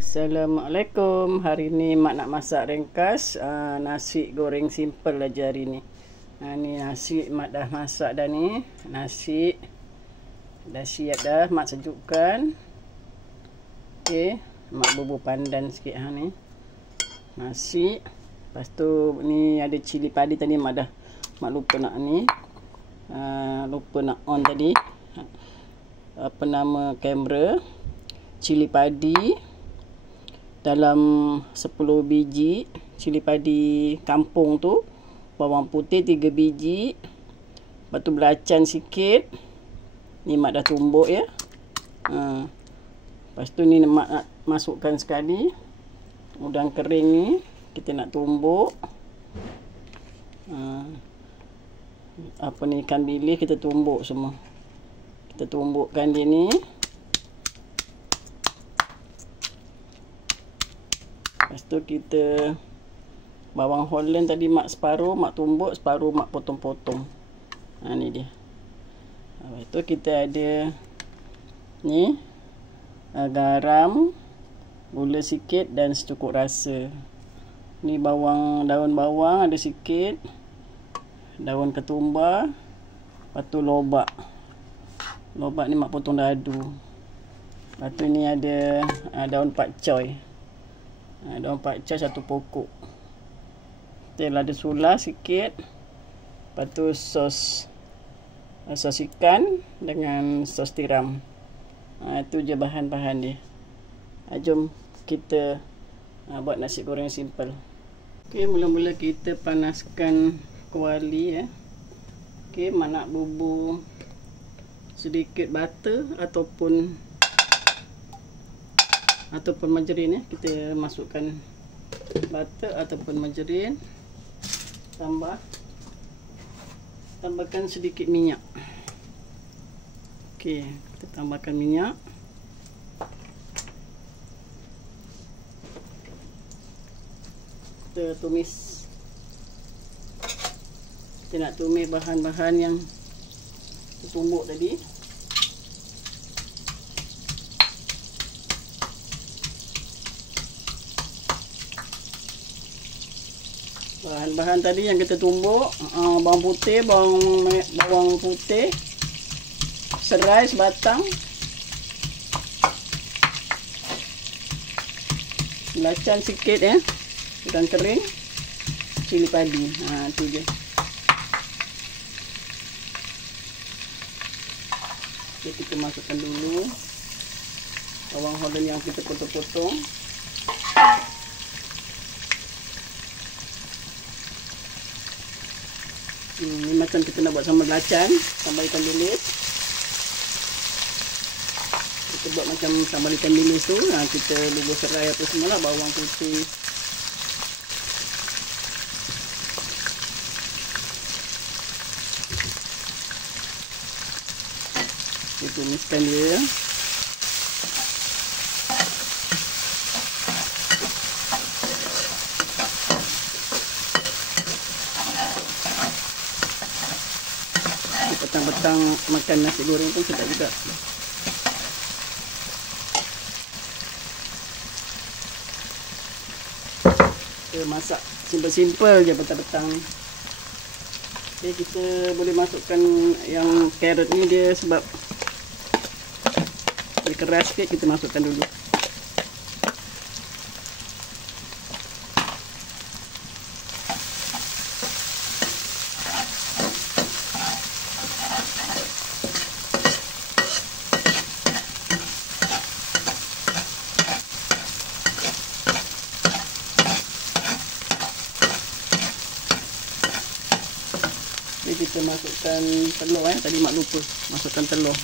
Assalamualaikum. Hari ni mak nak masak ringkas nasi goreng simple aja hari ni. Ni nasi mak dah masak dah ni. Nasi dah siap dah, mak sejukkan. Okey, mak bubur pandan sikit ni. Nasi. Lepas tu ni ada cili padi tadi mak lupa nak ni. Lupa nak on tadi. Apa nama kamera. Cili padi dalam 10 biji cili padi kampung tu, bawang putih 3 biji, lepas tu belacan sikit. Ni mak dah tumbuk ya. Lepas tu ni mak nak masukkan sekali udang kering ni, kita nak tumbuk. Apa ni, ikan bilis kita tumbuk semua. Kita tumbukkan dia ni. Lepas tu kita bawang Holland tadi mak separuh, mak tumbuk, separuh mak potong-potong. Ni dia. Lepas tu kita ada ni garam, gula sikit dan secukup rasa. Ni daun bawang ada sikit, daun ketumbar, lepas tu lobak. Lobak ni mak potong dadu. Lepas tu ni ada daun pakcoy. Daun pakcoy 1 pokok. Kita ada sula sikit. Lepas tu sos ikan dengan sos tiram. Itu je bahan-bahan dia. Jom kita buat nasi goreng simple. Okey, mula-mula kita panaskan kuali ya. Okey, mak nak bubur sedikit butter ataupun margarin ya. Kita masukkan butter ataupun margarin. Tambahkan sedikit minyak. Okey, kita tambahkan minyak. Kita tumis. Kita nak tumis bahan-bahan yang tumbuk tadi. Bahan-bahan tadi yang kita tumbuk, bawang putih, bawang putih, serai sebatang, belacan sikit ya, udang kering, cili padi. Itu je. Okay, kita masukkan dulu bawang Holland yang kita potong-potong. Ni macam kita nak buat sambal belacan, sambal ikan bilis. Kita buat macam sambal ikan bilis tu, kita bubur serai apa semualah, bawang putih. Kita tumiskan dia. Petang-petang makan nasi goreng pun sedap juga. Kita masak simple-simple je petang-petang. Okay, kita boleh masukkan yang carrot ni, dia sebab dia keras sikit, kita masukkan dulu. Kita masukkan telur tadi mak lupa masukkan telur.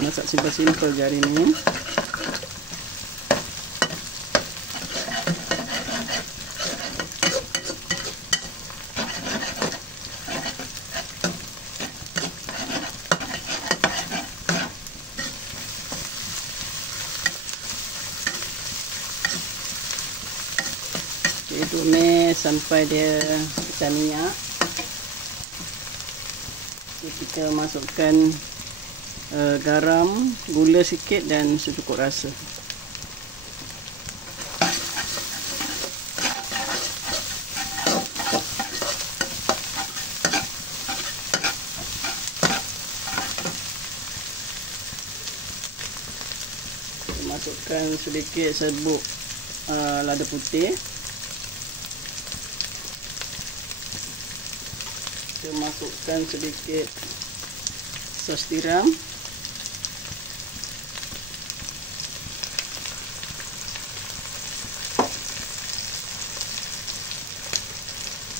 Masak simple-simple je hari ni. Tumis sampai dia pecah minyak. Kita masukkan garam, gula sikit dan secukup rasa. Masukkan sedikit serbuk lada putih. Kita masukkan sedikit sos tiram.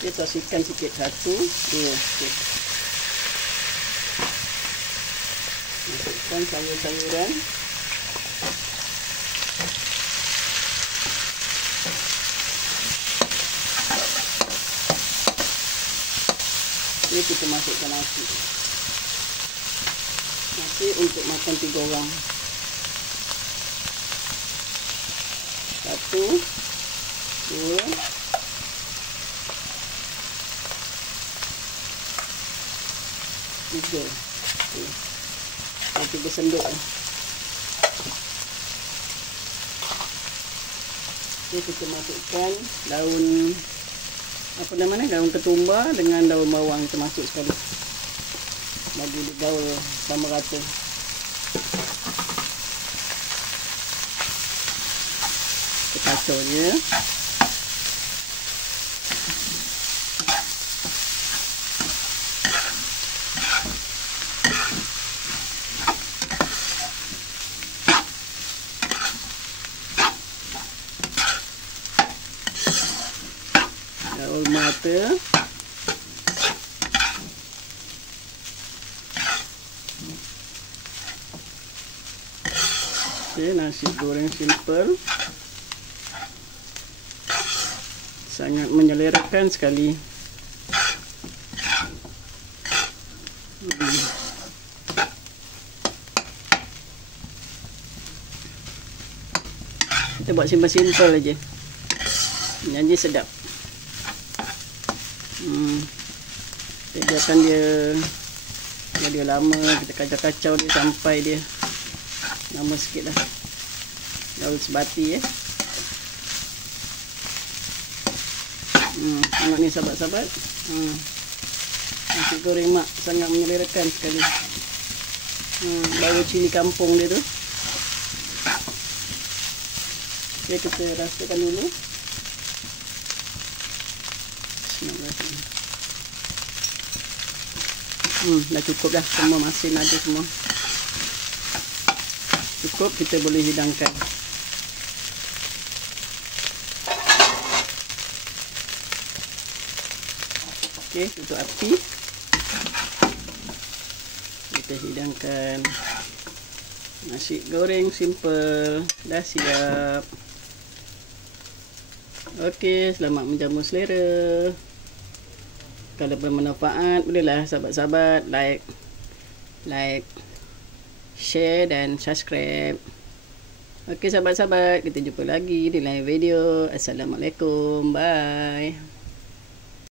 Kita saksikan sikit 1, 2, okay. Masukkan sayur-sayuran. Ini kita masukkan nasi. Nasi untuk makan 3 orang. 1, 2, 3. 3 sendok. Ini kita masukkan daun daun ketumbar dengan daun bawang, kita masuk sekali bagi digaul sama rata. Kita kacau je. Gaul mata. Okay, nasi goreng simple. Sangat menyelerakan sekali. Kita buat simple-simple aja. Jadi sedap. Kita biarkan dia lama, kita kacau-kacau dia sampai dia lama sikit dah. Gaul sebati tengok ni sahabat-sahabat. Nasi goreng mak sangat menyelerakan sekali. Bau cili kampung dia tu. Okay, kita rasakan dulu. Dah cukup dah, semua masin ada semua. Cukup, kita boleh hidangkan. Okey, tutup api. Kita hidangkan nasi goreng simple. Dah siap. Okey, selamat menjamu selera. Kalau bermanfaat, bolehlah sahabat-sahabat like, share dan subscribe. Okey sahabat-sahabat, kita jumpa lagi di lain video. Assalamualaikum. Bye.